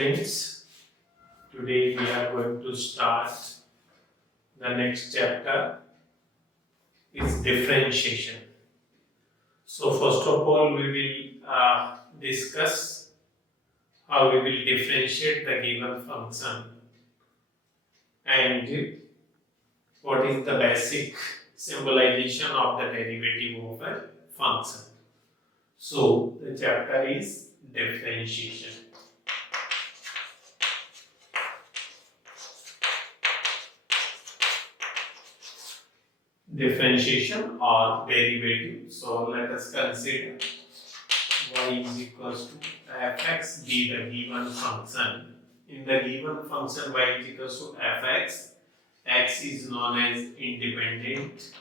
students, today we are going to start the next chapter is differentiation. So first of all we will discuss how we will differentiate the given function and what is the basic symbolization of the derivative of a function. So the chapter is differentiation. Differentiation or derivative. So let us consider y is equals to fx be the given function. In the given function y is equals to fx, x is known as independent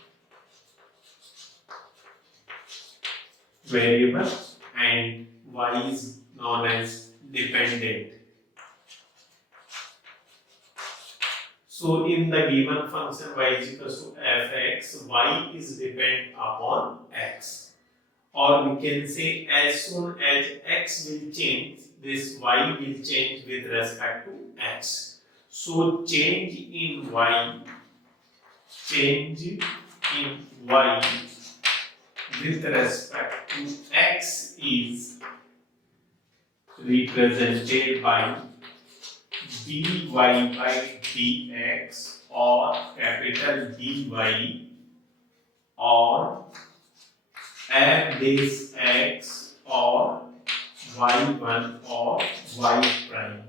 variable and y is known as dependent. So in the given function y is equals to fx, y is dependent upon x. Or we can say as soon as x will change, this y will change with respect to x. So change in y with respect to x is represented by dy by dx or capital dy or f dash x or y1 or y prime.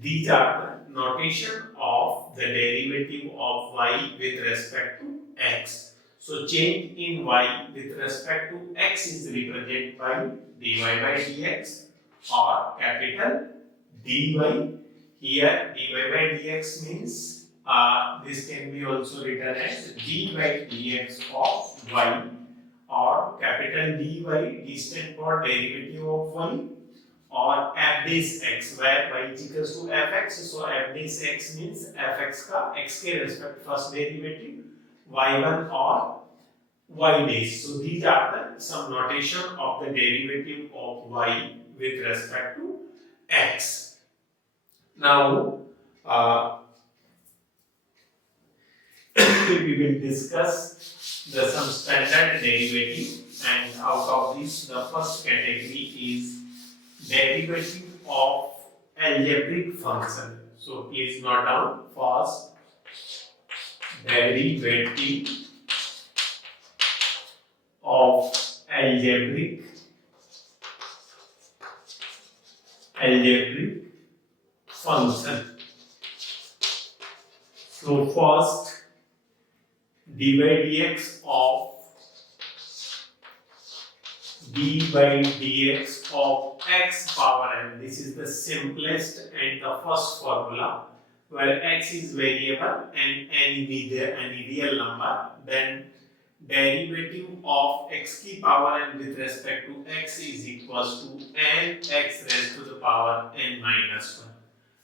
These are the notation of the derivative of y with respect to x. So change in y with respect to x is represented by dy by dx or capital dy. Here dy by dx means this can be also written as d by dx of y or capital dy, d stand for derivative of y, or f dash x where y is equals to fx. So f dash x means fx का x के respect first derivative y1 or y dash. So these are the some notation of the derivative of y with respect to x. Now we will discuss the some standard derivative, and out of this the first category is derivative of algebraic function. So please note down first derivative of algebraic function. So first dy by dx of d by dx of x power n. This is the simplest and the first formula where x is variable and n is any real number. Then derivative of x की power n with respect to x is equals to n x raised to the power n minus 1.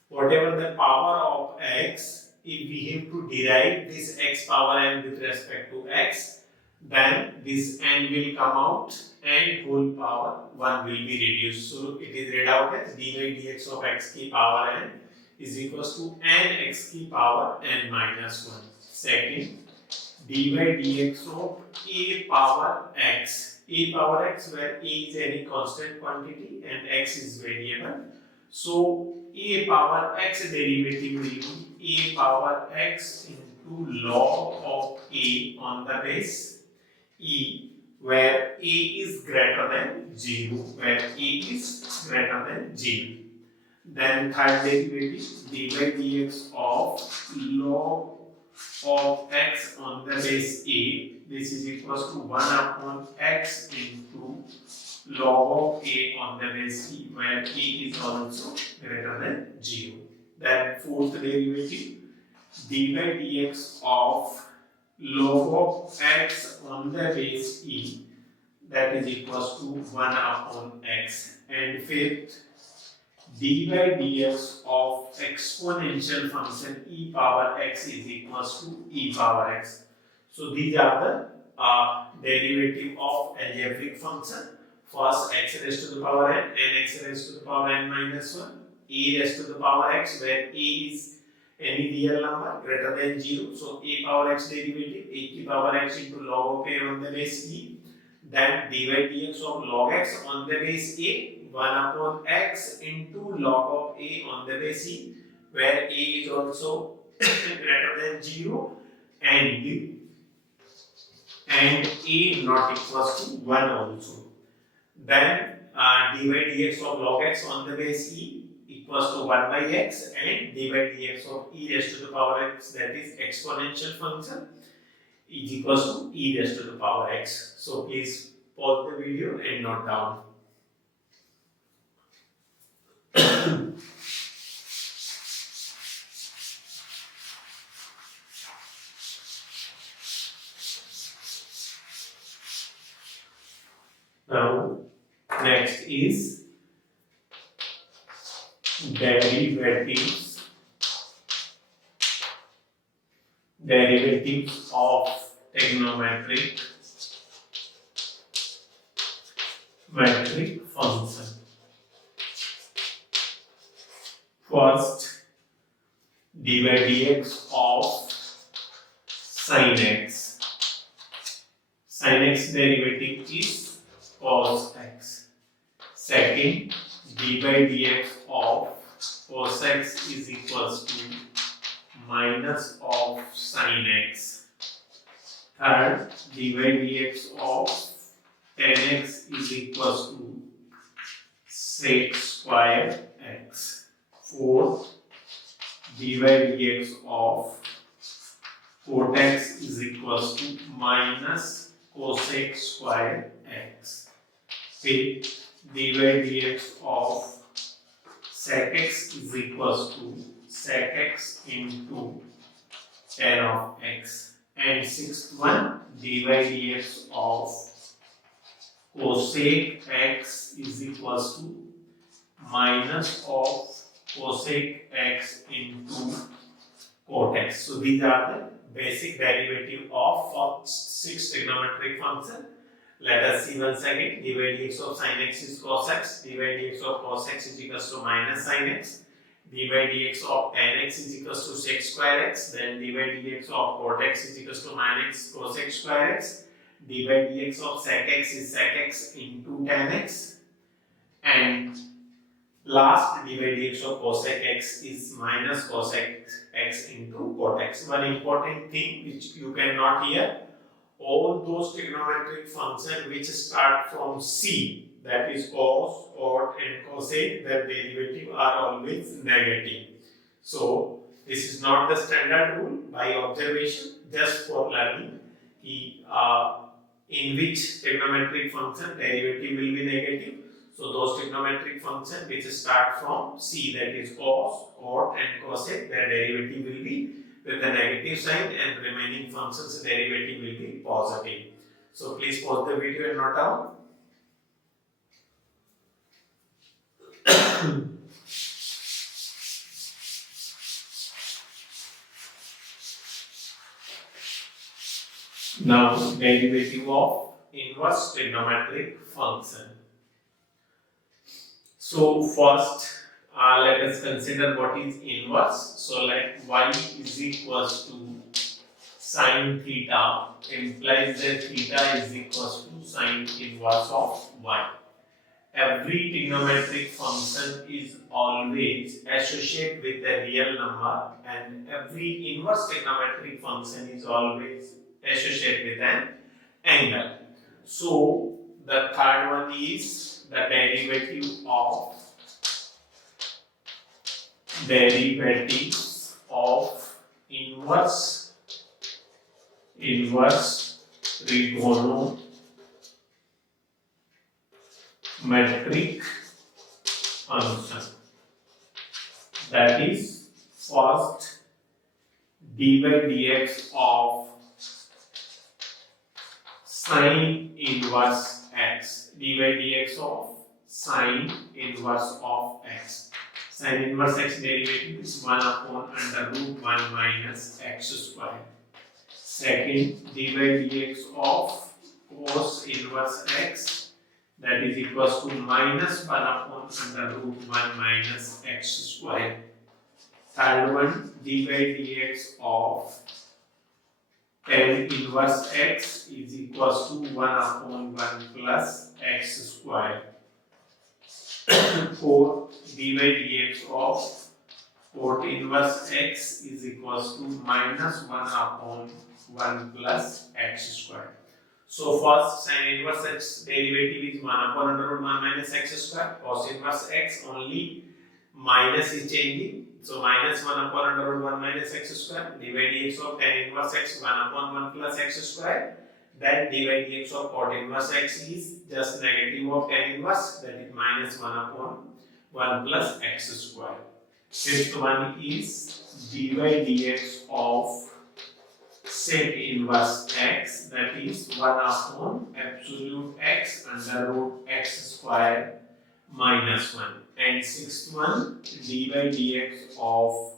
Whatever the power of x, if we have to derive this x power n with respect to x, then this n will come out and whole power 1 will be reduced. So it is read out as dy by dx of x की power n is equals to n x की power n minus 1. Second, dy by dx of a power x. A power x where a is any constant quantity and x is variable. So a power x derivative will be a power x into log of a on the base e, where a is greater than 0, where a is greater than 0. Then third derivative dy by dx of log of x on the base a. This is equals to 1 upon x into log of a on the base e, where a is also greater than 0. Then fourth derivative dy by dx of log of x on the base e, that is equals to 1 upon x. And fifth, d by dx of exponential function e power x is equals to e power x. So these are the derivative of algebraic function. First x raised to the power n and x raised to the power n minus 1. a raised to the power x, where a is any real number greater than 0. So a power x derivative, a to the power x into log of a on the base e. Then dy dx of log x on the base a, 1 upon x into log of a on the base e, where a is also greater than 0 and a not equals to 1 also. Then dy dx of log x on the base e equals to 1 by x, and dy dx of e raised to the power x, that is exponential function, is equals to e raised to the power x. So please pause the video and note down. Now, next is derivatives of trigonometric function. First, dy dx of sin x. Sin x derivative is cos x. Second, dy dx of cos x is equals to minus of sin x. Third, dy dx of tan x is equals to sec square x. Fourth, dy dx of cot x is equals to minus cosec square x. Fifth, dy dx of sec x is equals to sec x into tan of x. And sixth one, dy dx of cosec x is equals to minus of cosec x into cot x. So these are the basic derivative of 6 trigonometric function. Let us see once again. Dy dx of sin x is cos x, dy dx of cos x is equals to minus sin x, dy dx of tan x is equals to sec square x, then dy dx of cot x is equals to minus cosec square x, dy dx of sec x is sec x into tan x, and last dy dx of cosec x is minus cosec x into cot x. One important thing which you cannot hear, all those trigonometric functions which start from c, that is cos, cot and cosec, their derivative are always negative. So this is not the standard rule. By observation, just for learning, in which trigonometric function derivative will be negative. So those trigonometric functions which start from c, that is cos, cot and cosec, their derivative will be with the negative sign, and remaining functions derivative will be positive. So please pause the video and note down. Now, derivative of inverse trigonometric function. So first, let us consider what is inverse. So like y is equals to sin theta implies that theta is equals to sin inverse of y. Every trigonometric function is always associated with a real number, and every inverse trigonometric function is always associated with an angle. So the third one is the derivatives of inverse trigonometric function. That is, first dy dx of sin inverse x, dy dx of sin inverse of x. Sin inverse x derivative is 1 upon under root 1 minus x square. Second, dy dx of cos inverse x that is equals to minus 1 upon under root 1 minus x square. Third one, dy dx of tan inverse x is equals to 1 upon 1 plus x square. Fourth, dy dx of cot inverse x is equals to minus 1 upon 1 plus x square. So first sin inverse x derivative is 1 upon under root 1 minus x square. Cos inverse x only minus is changing. So minus 1 upon under root 1 minus x square. Dy dx of tan inverse x 1 upon 1 plus x square. Then dy dx of cot inverse x is just negative of tan inverse, that is minus 1 upon 1 plus x square. Fifth one is dy dx of sec inverse x, that is 1 upon absolute x under root x square minus 1. And sixth one, dy dx of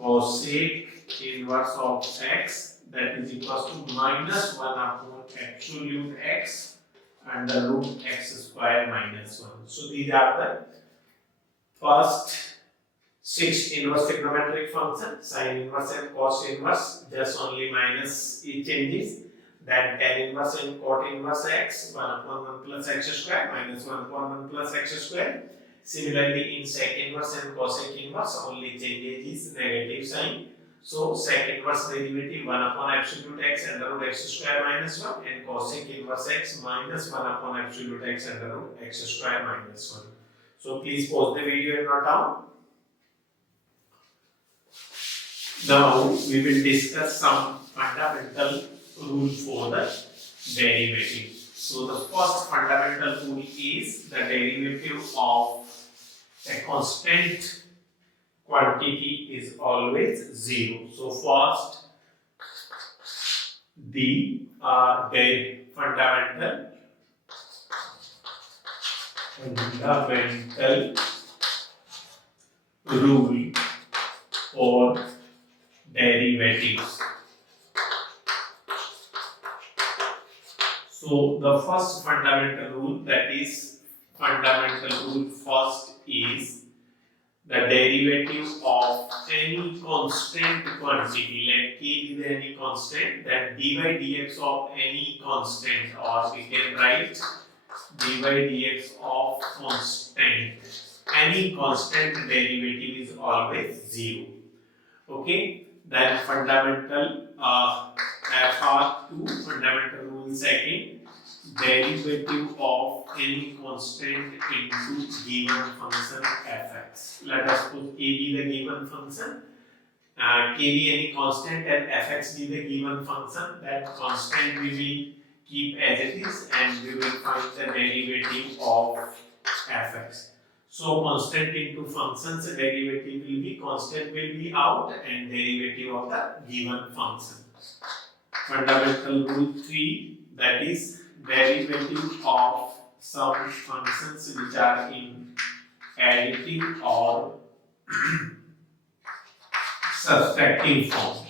cosec inverse of x, that is equals to minus 1 upon absolute x under root x square minus 1. So these are the first 6 inverse trigonometric function, sin inverse and cos inverse, just only minus it changes. Then tan inverse and cot inverse x, 1 upon 1 plus x square minus 1 upon 1 plus x square. Similarly, in sec inverse and cosec inverse, only changes is negative sign. So sec inverse derivative 1 upon absolute x under root x square minus 1, and cosec inverse x minus 1 upon absolute x under root x square minus 1. So please pause the video and note down. Now we will discuss some fundamental rule for the derivative. So the first fundamental rule is the derivative of a constant quantity is always 0. So first the fundamental rule for derivatives. So the first fundamental rule, that is fundamental rule first, is the derivative of any constant quantity. Let k be the any constant, then dy dx of any constant, or we can write dy dx of constant. Any constant derivative is always 0. Okay. Then fundamental FR2, fundamental rule second, derivative of any constant into given function fx. Let us put k be the given function, k be any constant and fx be the given function. That constant we will keep as it is, and we will find the derivative of fx. So constant into functions, derivative will be, constant will be out, and derivative of the given function. Fundamental rule 3, that is derivative of some functions which are in additive or subtractive form.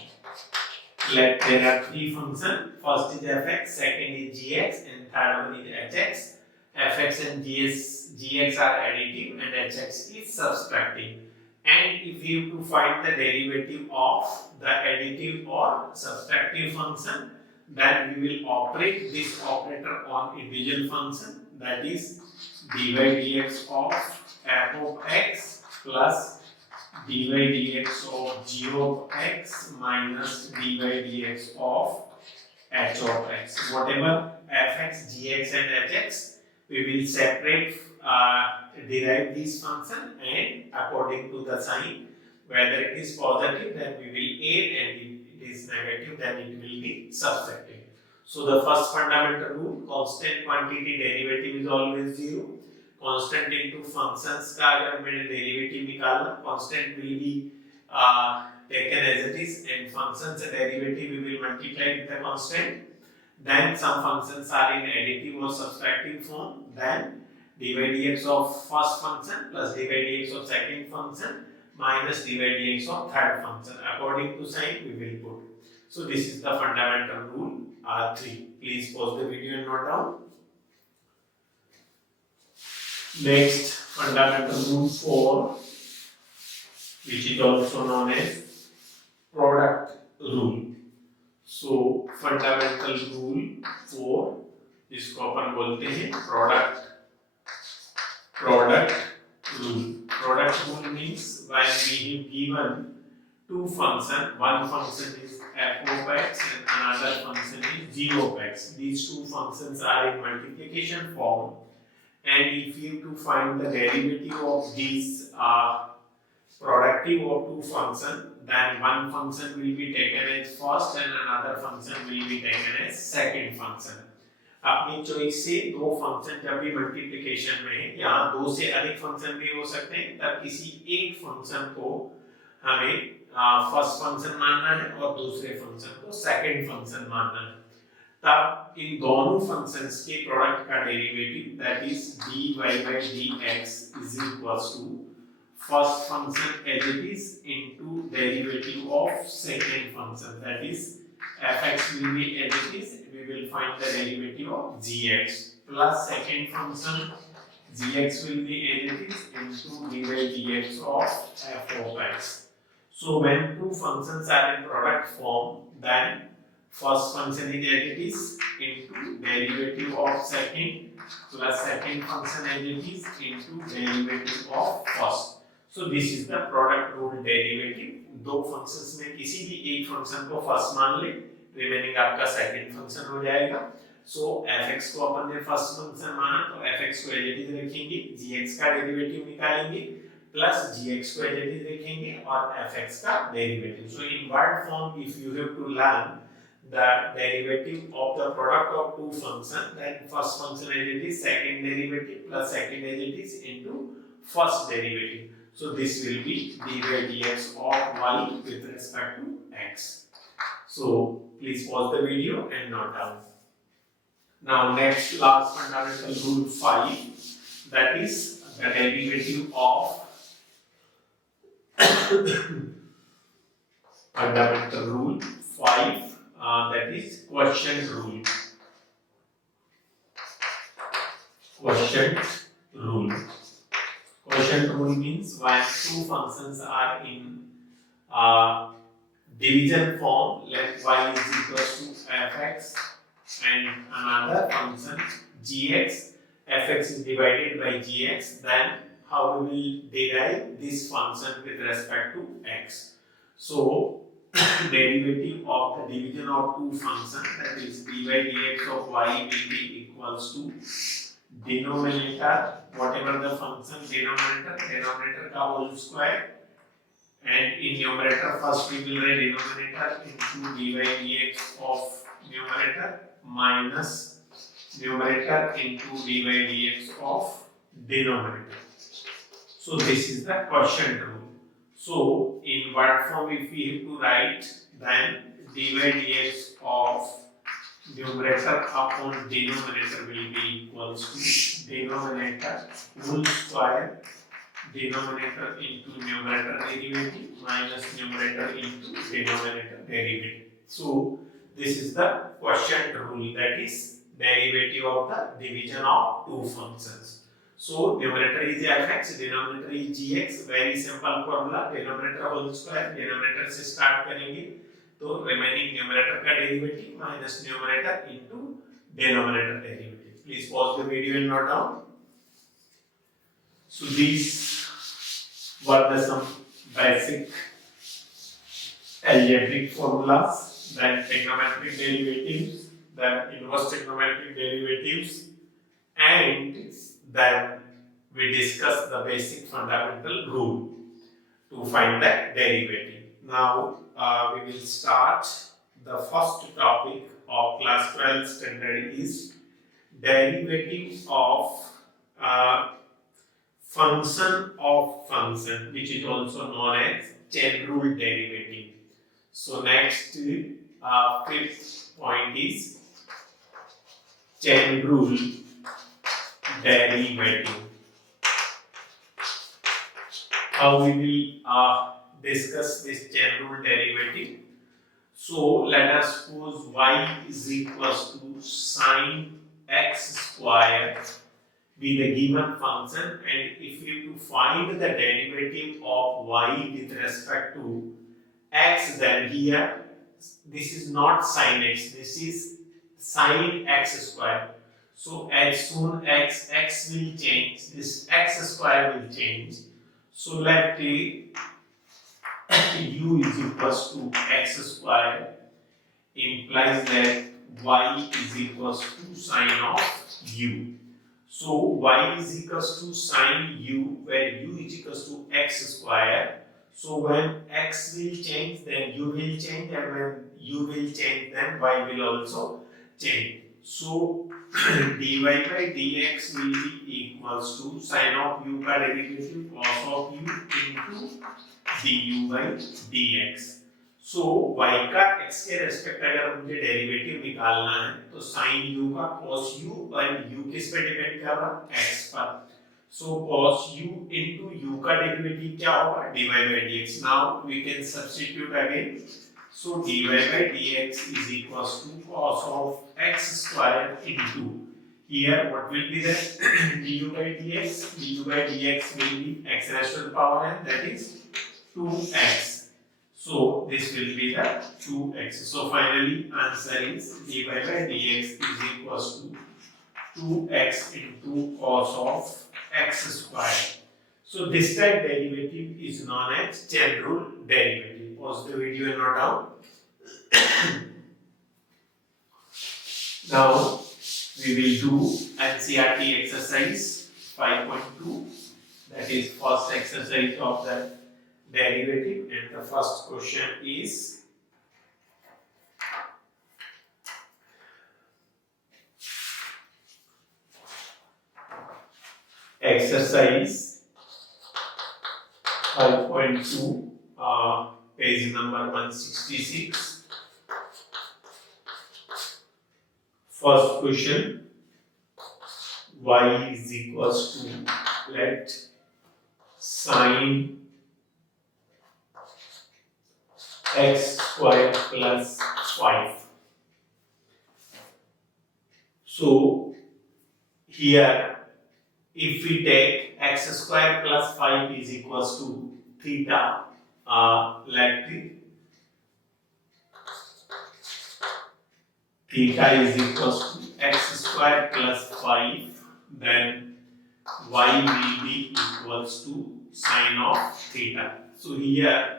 Let there are 3 functions. First is fx, second is gx, and third one is hx. Fx and gx are additive and hx is subtractive. And if you have to find the derivative of the additive or subtractive function, then we will operate this operator on individual function, that is dy dx of f of x plus dy dx of g of x minus dy dx of h of x. Whatever fx, gx and hx, we will separate, derive this function, and according to the sign, whether it is positive then we will add, and if it is negative then it will be subtracted. So the first fundamental rule, constant quantity derivative is always 0. Constant into functions का अगर हमें derivative निकालना, constant will be taken as it is, and functions derivative we will multiply with the constant. Then some functions are in additive or subtractive form. Then dy dx of first function plus dy dx of second function minus dy dx of third function. According to sign we will put. So this is the fundamental rule 3. Please pause the video and note down. Next, fundamental rule 4, which is also known as product rule. So fundamental rule 4, जिसको अपन बोलते हैं product rule. Product rule means when we have given two functions, one function is f of x and another function is g of x. These two functions are in multiplication form, and if you have to find the derivative of these productive of two functions, then one function will be taken as first and another function will be taken as second function. अपनी choice से दो function जब भी multiplication में है, यहाँ दो से अधिक फंक्शन भी हो सकते हैं, तब किसी एक फंक्शन को हमें फर्स्ट फंक्शन मानना है और दूसरे फंक्शन को सेकंड फंक्शन मानना है. तब इन दोनों फंक्शंस के प्रोडक्ट का derivative that is dy by dx is equals to first function as it is into derivative of second function, that is fx will be as it is, we will find the derivative of gx plus second function gx will be as it is into dy dx of f of x. So when two functions are in product form, then first function is as it is into derivative of second plus second function as it is into derivative of first. So this is the product rule derivative. दो functions में किसी भी एक function को first मान ले, remaining आपका second function हो जाएगा. So fx को अपन ने first function माना, तो fx को as it is रखेंगे, gx का derivative निकालेंगे, plus gx को as it is रखेंगे और fx का derivative. So in word form, if you have to learn the derivative of the product of two functions, then first function as it is, second derivative plus second as it is into first derivative. So this will be dy dx of y with respect to x. So please pause the video and note down. Now next, last fundamental rule 5, that is the derivative of fundamental rule 5, that is quotient rule. Quotient rule. Quotient rule means when two functions are in division form, let y is equals to fx and another function gx, fx is divided by gx, then how we will derive this function with respect to x. So derivative of the division of two functions, that is dy dx of y will be equals to denominator, whatever the function denominator का whole square, and in numerator first we will write denominator into dy dx of numerator minus numerator into dy dx of denominator. So this is the quotient rule. So in word form, if we have to write, then dy dx of numerator upon denominator will be equals to denominator whole square, denominator into numerator derivative minus numerator into denominator derivative. So this is the quotient rule, that is derivative of the division of two functions. So numerator is fx, denominator is gx. Very simple formula, denominator whole square, denominator से start करेंगे, तो remaining numerator का derivative minus numerator into denominator derivative. Please pause the video and note down. So these were the some basic algebraic formulas, then trigonometric derivatives, then inverse trigonometric derivatives, and then we discussed the basic fundamental rule to find the derivative. Now we will start the first topic of class 12 standard is derivative of function of function, which is also known as chain rule derivative. So next fifth point is chain rule derivative. How we will discuss this chain rule derivative? So let us suppose y is equals to sine x square with a given function, and if you to find the derivative of y with respect to x, then here this is not sin x, this is sin x square. So as soon as x will change, this x square will change. So let take u is equals to x square, implies that y is equals to sine of u. So y is equals to sine u, where u is equals to x square. So when x will change, then u will change, and when u will change, then y will also change. So dy by dx will be equals to sine of u का derivative cos of u into du by dx. So y का x के respect अगर मुझे derivative निकालना है तो sin u का cos u, और u किस पे डिपेंड कर रहा है, x पर. So cos u into u का डेरिवेटिव क्या होगा, dy by dx. Now we can substitute again. So dy by dx is equals to cos of x square into, here what will be the du by dx, du by dx will be x raised to the power n, that is 2x. So this will be the 2x. So finally answer is dy by dx is equals to 2x into cos of x square. So this type derivative is known as chain rule derivative. Pause the video and note down. Now we will do NCERT exercise 5.2. That is first exercise of the derivative, and the first question is exercise 5.2, page number 166. First question, y is equals to, let sine x square plus 5. So here if we take x square plus 5 is equals to theta, let the theta is equals to x square plus 5, then y will be equals to sine of theta. So here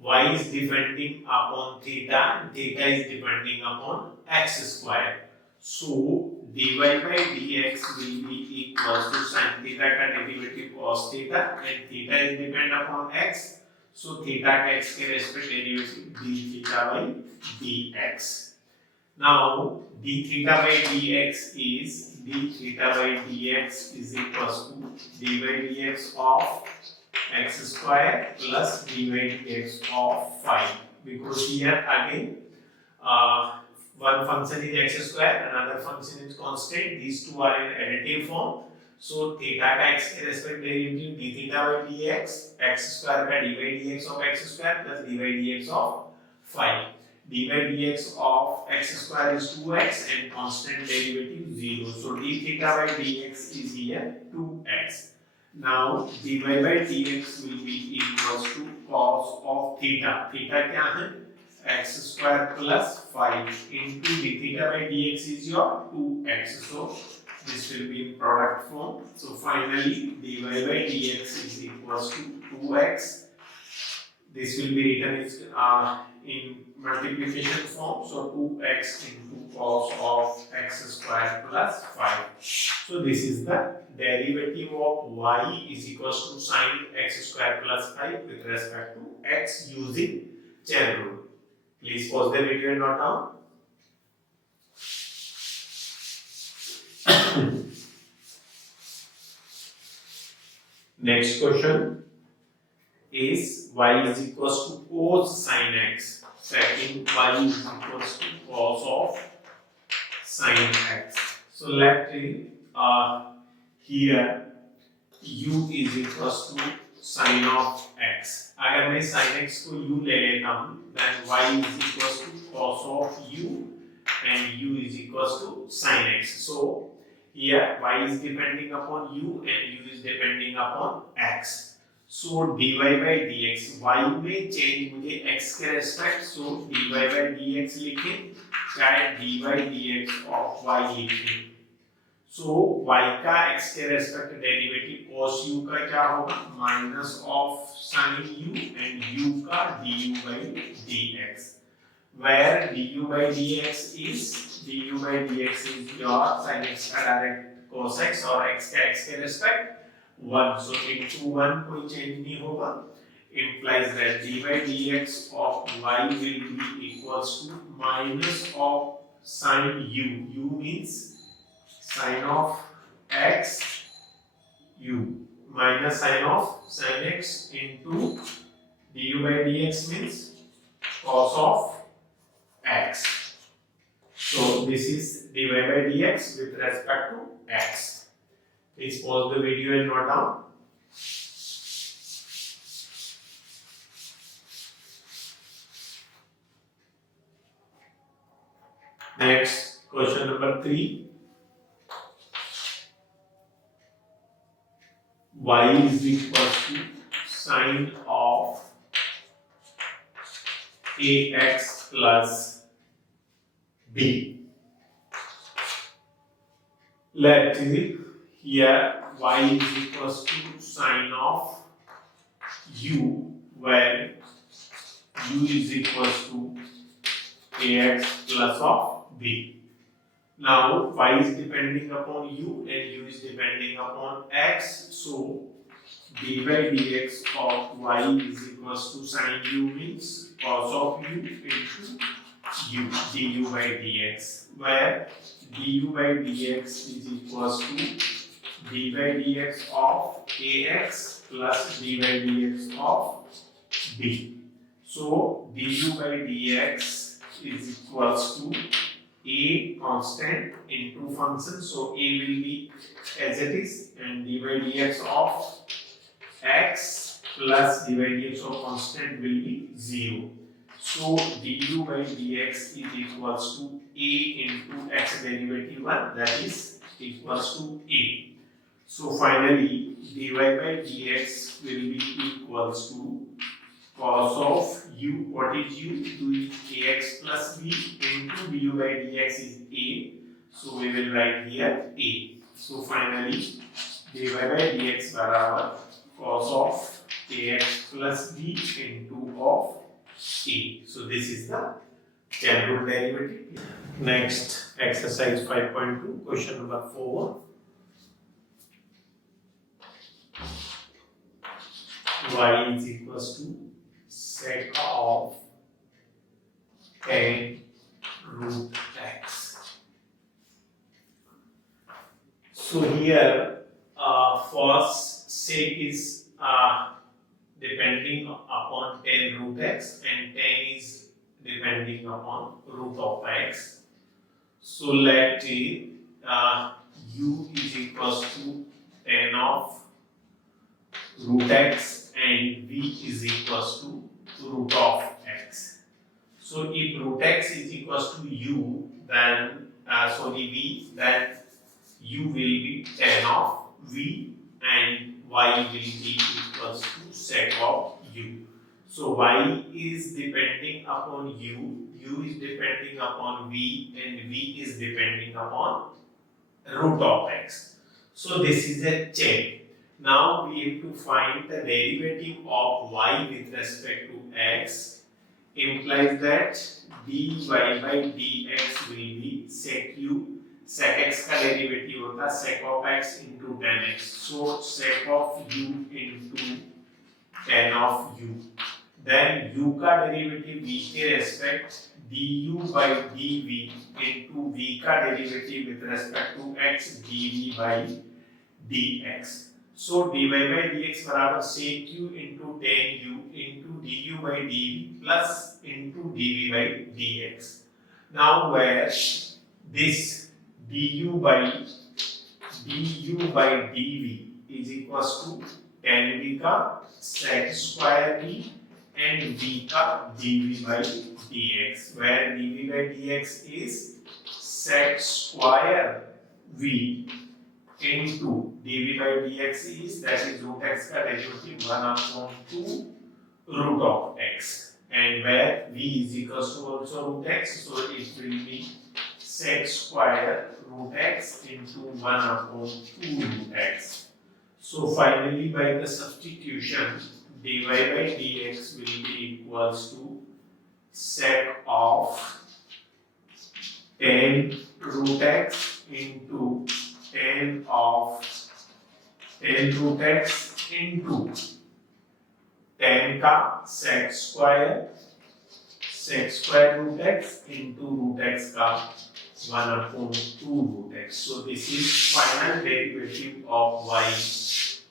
y is depending upon theta and theta is depending upon x square. So dy by dx will be equals to sin theta का derivative cos theta, and theta is depend upon x. So theta का x के respect derivative d theta by dx. Now d theta by dx is d theta by dx is equals to d by dx of x square plus d by dx of 5, because here again one function is x square, another function is constant, these two are in additive form. So theta का x के respect derivative d theta by dx, x square का d by dx of x square plus d by dx of 5. d by dx of x square is 2x and constant derivative 0. So d theta by dx is here 2x. Now dy by dx will be equals to cos of theta. Theta क्या है, x square plus 5 into d theta by dx is your 2x. So this will be in product form. So finally dy by dx is equals to 2x. This will be written in multiplication form. So 2x into cos of x square plus 5. So this is the derivative of y is equals to sin x square plus 5 with respect to x using chain rule. Please pause the video and note down. Next question is y is equals to cos sin x. Second, y is equals to cos of sin x. So let here u is equals to sin of x. अगर मैं sin x को u ले लेता हूँ, then y is equals to cos of u and u is equals to sin x. So here y is depending upon u and u is depending upon x. So dy by dx, y में change मुझे x के respect, so dy by dx लिखें, चाहे dy dx of y लिखें. So y का x के respect derivative cos u का क्या होगा, minus of sin u and u का du by dx, where du by dx is your sin x का डायरेक्ट cos x और x का x के रेस्पेक्ट 1. So into 1 कोई चेंज नहीं होगा, implies that dy by dx of y will be equals to minus of sin u. U means sin of x u minus sin x into du by dx means cos of x. So this is dy by dx with respect to x. Please pause the video and note down. Next, question number 3. Y is equal to sine of ax plus b. Let here y is equals to sine of u, where u is equals to ax plus of b. Now y is depending upon u and u is depending upon x, so d by dx of y is equals to sine u means cos of u into u, du by dx, where du by dx is equals to d by dx of ax plus d by dx of b. So du by dx is equals to a constant into function, so a will be as it is, and d by dx of x plus d by dx of constant will be 0. So du by dx is equals to a into x derivative 1, that is equals to a. So finally dy by dx will be equals to cos of u. What is u? U is ax plus b into du by dx is a, so we will write here a. So finally dy by dx बराबर cos of ax plus b into of a. So this is the general derivative. Next, exercise 5.2, question number 4. Y is equals to sec of tan root x. So here first sec is depending upon tan root x and tan is depending upon root of x. So let u is equals to tan of root x and v is equals to root of x. So if root x is equals to u, then v, then u will be tan of v and y will be equals to sec of u. So y is depending upon u is depending upon v, and v is depending upon root of x. So this is a chain. Now we have to find the derivative of y with respect to x, implies that dy by dx will be sec u. Sec x का derivative होता है sec of x into tan x. So sec of u into tan of u. Then u का derivative v के respect du by dv into v का derivative with respect to x dv by dx. So dy by dx बराबर sec u into tan u into du by dv plus into dv by dx. Now where this du by dv is equals to tan v का sec square v and v का dv by dx, where dv by dx is sec square v into dv by dx is, that is root x का derivative 1 upon 2 root of x, and where v is equals to also root x, so it will be sec square root x into 1 upon 2 root x. So finally by the substitution, dy by dx will be equals to sec of 10 root x into 10 of 10 root x into 10 का sec square root x into root x का 1 upon 2 root x. So this is final derivative of y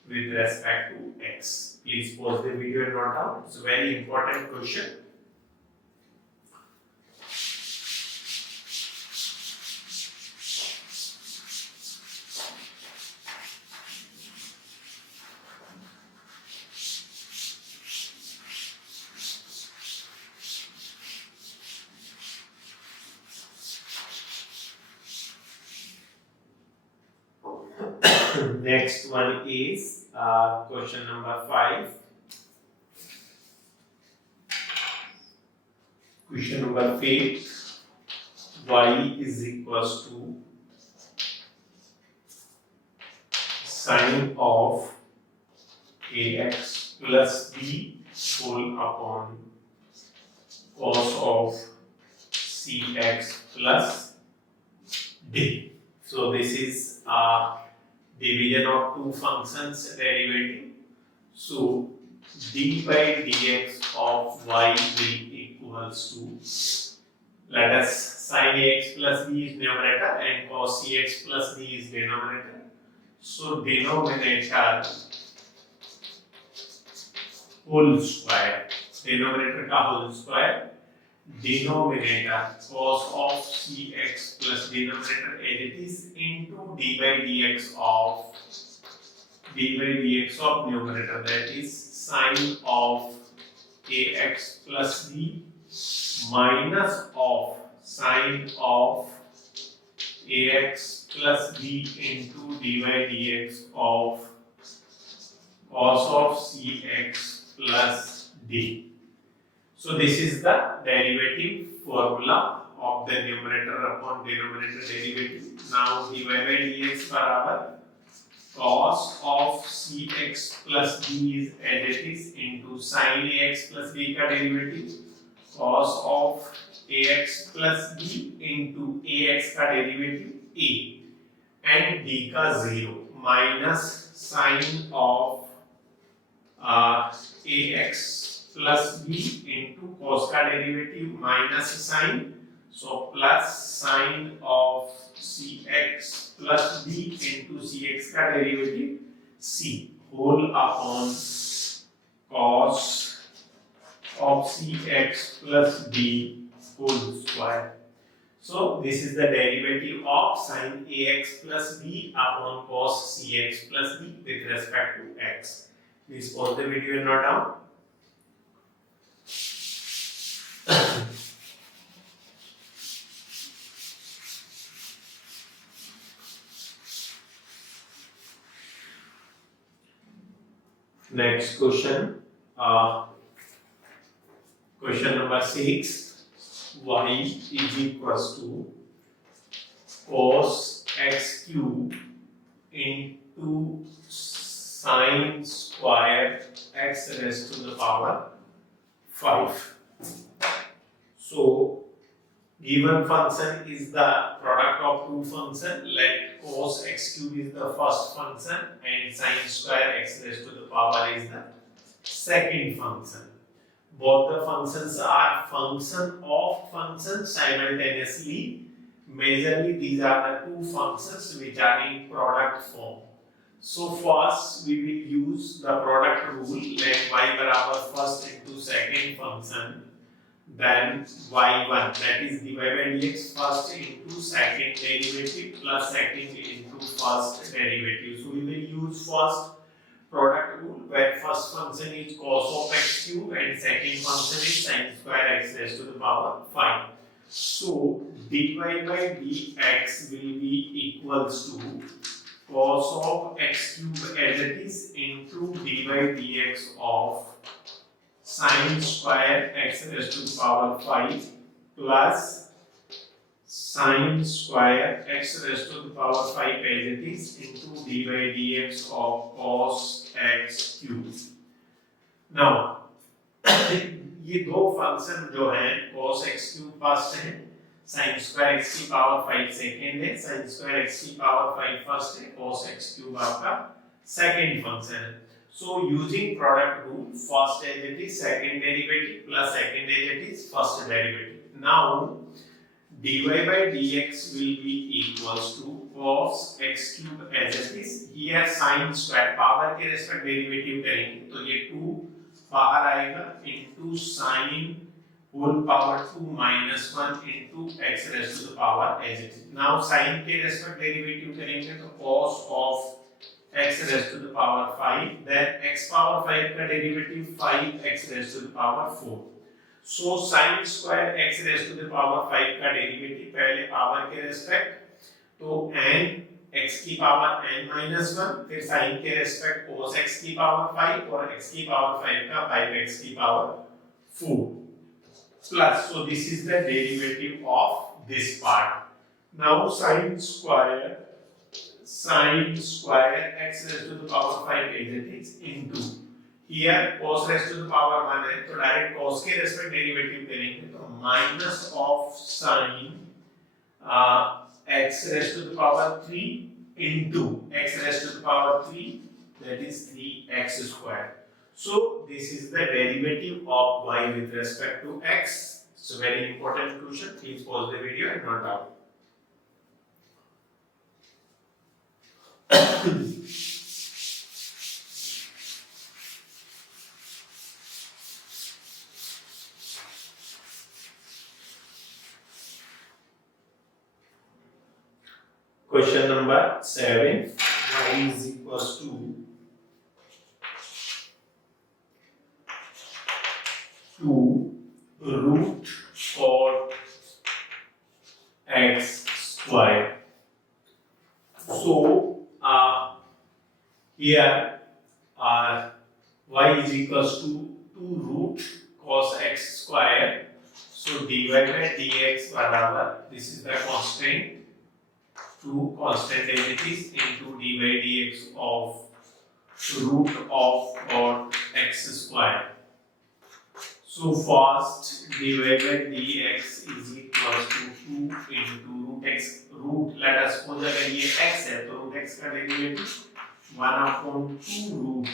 with respect to x. Please pause the video and note down. It's a very important question. Next one is question number 5. Question number 5. Y is equals to sine of ax plus b whole upon cos of cx plus d. So this is division of two functions derivative. So d by dx of y will equals to, let us, sin ax plus b is numerator and cos cx plus d is denominator. So denominator whole square, denominator का whole square, denominator cos of cx plus denominator as it is into d by dx of numerator, that is sine of ax plus b minus of sine of ax plus b into dy dx of cos of cx plus d. So this is the derivative formula of the numerator upon denominator derivative. Now dy by dx बराबर cos of cx plus d is as it is into sin ax plus b का derivative, cos of ax plus b into ax का derivative a, and d का 0 minus sin of ax plus b into cos का derivative minus sin, so plus sin of cx plus b into cx का derivative c whole upon cos of cx plus d whole square. So this is the derivative of sin ax plus b upon cos cx plus b with respect to x. Please pause the video and note down. Next question, question number 6. Y is equals to cos x cube into sin square x raised to the power 5. So given function is the product of two functions, like cos x cube is the first function and sin square x raised to the power is the second function. Both the functions are function of functions simultaneously. Majorly these are the two functions which are in product form. So first we will use the product rule, like y बराबर first into second function, then y1, that is dy by dx first into second derivative plus second into first derivative. So we will use first product rule where first function is cos of x cube and second function is sin square x raised to the power 5. So dy by dx will be equals to cos of x cube as it is into dy by dx of sin square x raised to the power 5 plus sin square x raised to the power 5 as it is into dy by dx of cos x cube. Now ये दो function जो हैं cos x cube first है, sin square x की power 5 second है, sin square x की power 5 first है, cos x cube आपका सेकेंड फंक्शन है. So using product rule, first as it is second derivative plus second as it is first derivative. Now dy by dx will be equals to cos x cube as it is. Here sin square power के respect derivative करेंगे तो ये 2 बाहर आएगा into sin whole power 2 minus 1 into x raised to the power as it is. Now sin के respect derivative करेंगे तो cos of x raised to the power 5, then x power 5 का derivative 5x raised to the power 4. So sin square x raised to the power 5 का derivative पहले power के respect तो n x की power n minus 1, फिर sin के respect cos x की power 5 और x की पावर 5 का 5x की power 4 plus. So this is the derivative of this part. Now sin square x raised to the power 5 as it is into here cos raised to the power 1 है तो direct cos के respect derivative करेंगे तो minus of sin x raised to the power 3 into x raised to the power 3, that is 3x square. So this is the derivative of y with respect to x. It's a very important question. Please pause the video and note down. Question number 7. Y is equals to 2 root or x square. So here y is equals to 2 root cos x square. So dy by dx बराबर, this is the constant, 2 constant as it is into dy by dx of root of cot x square. So first dy by dx is equals to 2 into root x. Root, let us suppose अगर ये x है तो root x का derivative 1/2 root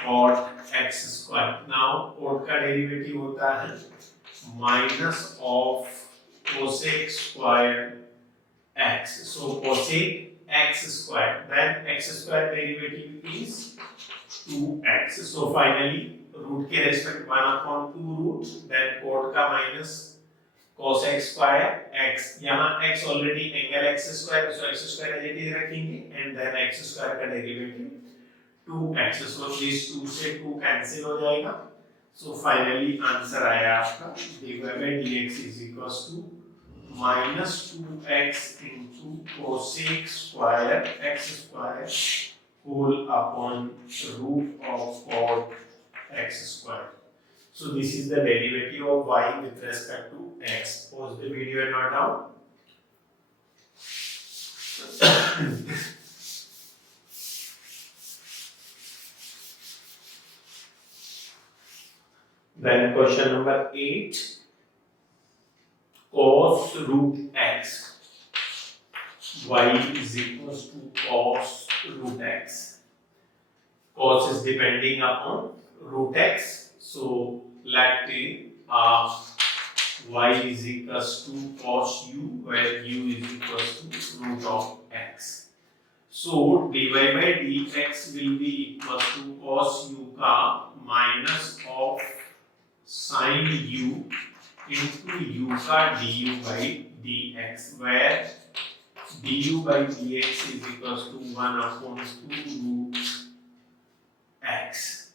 cot x square. Now cot का derivative होता है minus of cosec square x. So cosec x square, then x square derivative is 2x. So finally root के respect 1/2 root, then cot का minus cosec square x. यहाँ x already angle x square, so x square as it is रखेंगे and then x square का derivative 2x. So these 2 से 2 cancel हो जाएगा. So finally answer आया आपका dy by dx is equals to minus 2x into cosec square x square whole upon root of cot x square. So this is the derivative of y with respect to x. Pause the video and note down. Then question number 8. Cos root x. Y is equals to cos root x. Cos is depending upon root x. So let y is equals to cos u, where u is equals to root of x. So dy by dx will be equals to cos u का minus of sin u into u का du by dx, where du by dx is equals to 1/2 root x.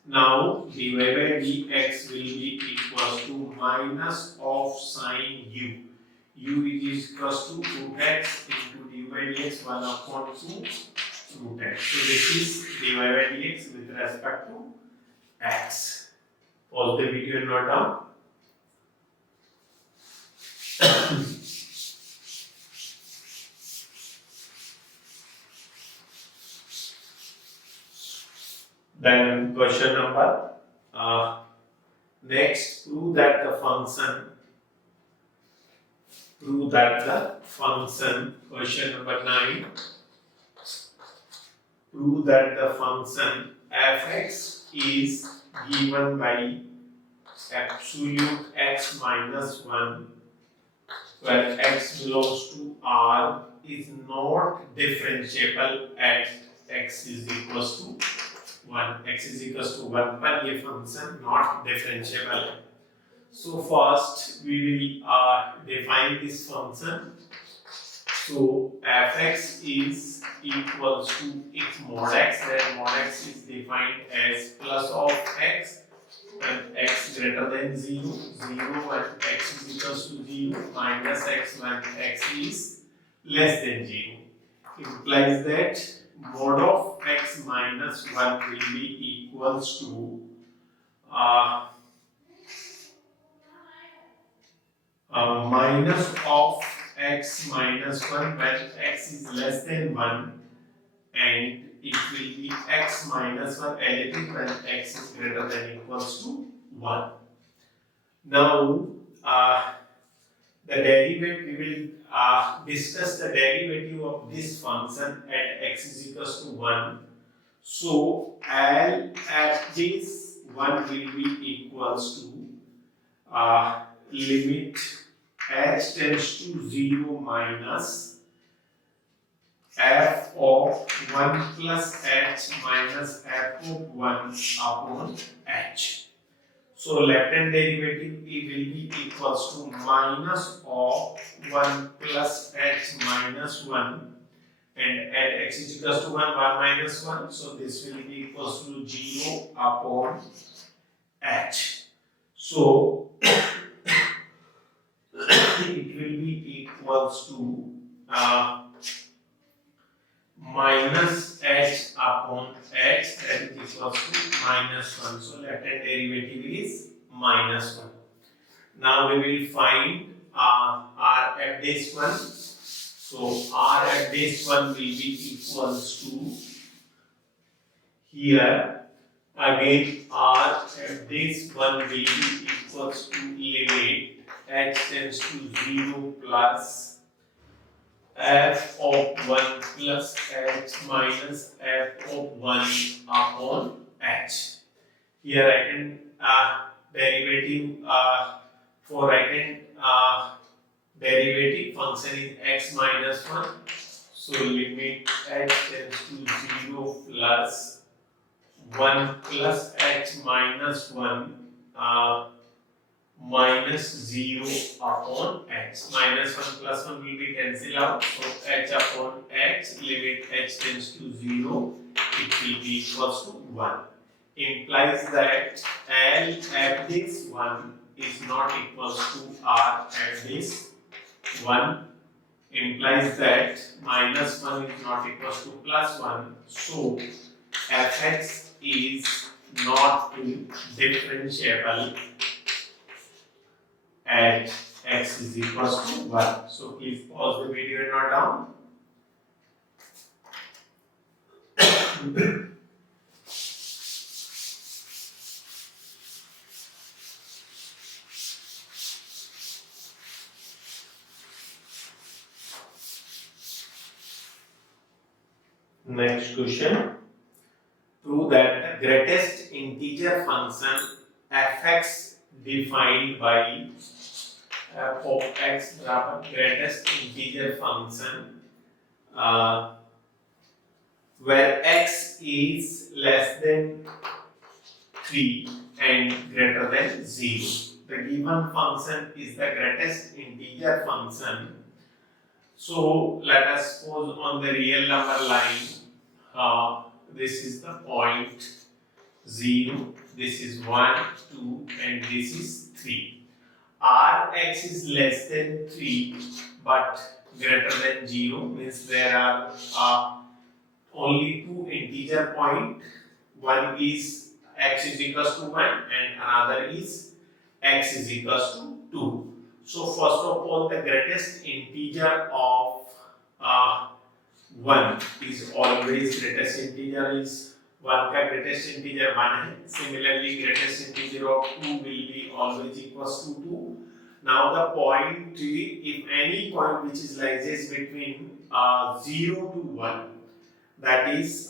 Now dy by dx will be equal equals to minus of sine u. U is equals to root x into dy by dx 1 upon 2 root x. So this is dy by dx with respect to x. Pause the video and note down. Then question number next, prove that the function, question number 9, prove that the function fx is given by absolute x minus 1 where x belongs to R is not differentiable at x is equals to 1. X is equals to 1 पर ये function not differentiable. So first we will define this function. So fx is equals to if mod x, then mod x is defined as plus of x when x greater than 0, 0 when x is equals to 0, minus x when x is less than 0. Implies that mod of x minus 1 will be equals to minus of x minus 1 when x is less than 1, and it will be x minus 1 additive when x is greater than equals to 1. Now the derivative, we will discuss the derivative of this function at x is equals to 1. So L at this 1 will be equals to limit h tends to 0 minus f of 1 plus h minus f of 1 upon h. So left hand derivative will be equals to minus of 1 plus h minus 1, and at x is equals to 1, 1 minus 1, so this will be equals to 0 upon h. So it will be equals to minus h upon h, that is equals to minus 1. So left hand derivative is minus 1. Now we will find r at this 1. So r at this 1 will be equals to, here again r at this 1 will be equals to limit h tends to 0 plus f of 1 plus h minus f of 1 upon h. Here I can derivative for right hand derivative function is x minus 1. So limit h tends to 0 plus 1 plus h minus 1 minus 0 upon h. Minus 1 plus 1 will be cancelled out. So h upon h, limit h tends to 0, it will be equals to 1. Implies that L at this 1 is not equals to R at this 1. Implies that minus 1 is not equals to plus 1. So fx is not differentiable at x is equals to 1. So please pause the video and note down. Next question. Prove that the greatest integer function fx defined by f of x बराबर greatest integer function where x is less than 3 and greater than 0. The given function is the greatest integer function. So let us suppose on the real number line, this is the point 0, this is 1, 2, and this is 3. Rx is less than 3 but greater than 0 means there are only two integer point. One is x is equals to 1 and another is x is equals to 2. So first of all, the greatest integer of 1 is always greatest integer is 1 का greatest integer 1 है. Similarly, greatest integer of 2 will be always equals to 2. Now the point, if any point which is lies between 0 to 1, that is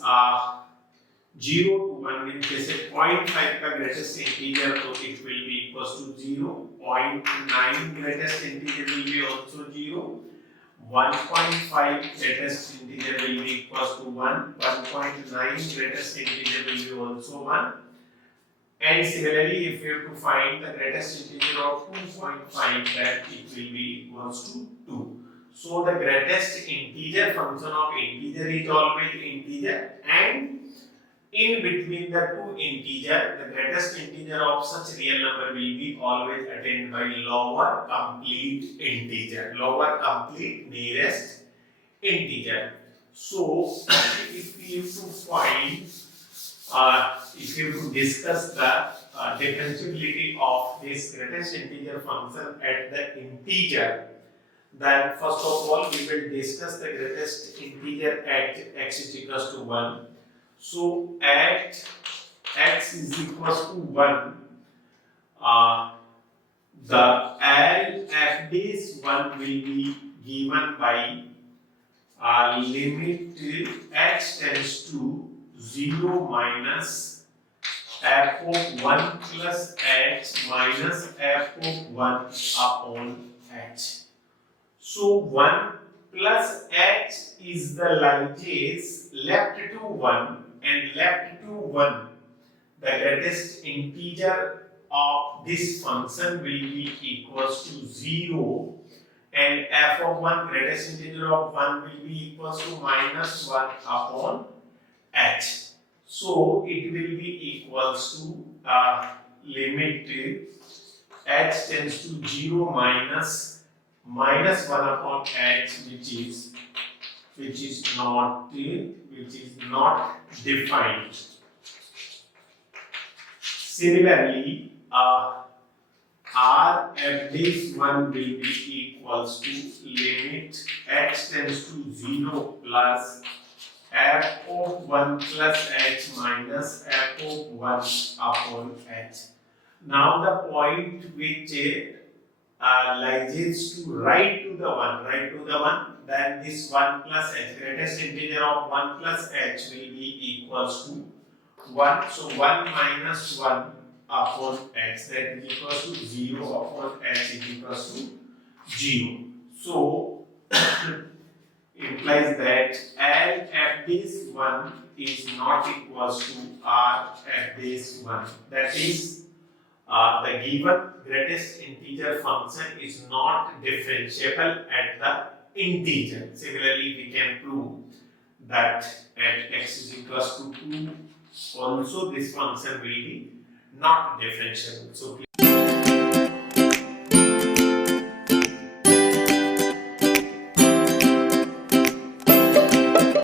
0 to 1 means जैसे 0.5 का greatest integer तो it will be equals to 0, 0.9 greatest integer will be also 0, 1.5 greatest integer will be equals to 1, 1.9 greatest integer will be also 1, and similarly if you have to find the greatest integer of 2.5, that it will be equals to 2. So the greatest integer function of integer is always integer, and in between the two integer, the greatest integer of such real number will be always attained by lower complete integer, lower complete nearest integer. So if we have to find, if you have to discuss the differentiability of this greatest integer function at the integer, then first of all we will discuss the greatest integer at x is equals to 1. So at x is equals to 1, the f dash 1 will be given by limit x tends to 0 minus f of 1 plus h minus f of 1 upon h. So 1 plus h is the lineage left to 1 and left to 1. The greatest integer of this function will be equals to 0, and f of 1, greatest integer of 1 will be equals to minus 1 upon h. So it will be equals to limit h tends to 0 minus 1 upon h, which is not defined. Similarly, r f dash 1 will be equals to limit x tends to 0 plus f of 1 plus h minus f of 1 upon h. Now the point which lies to right to the 1, then this 1 plus h, greatest integer of 1 plus h will be equals to 1. So 1 minus 1 upon h, that is equals to 0 upon h is equals to 0. So implies that L f dash 1 is not equals to R f dash 1. That is, the given greatest integer function is not differentiable at the integer. Similarly, we can prove that at x is equals to 2 also this function will be not differentiable. So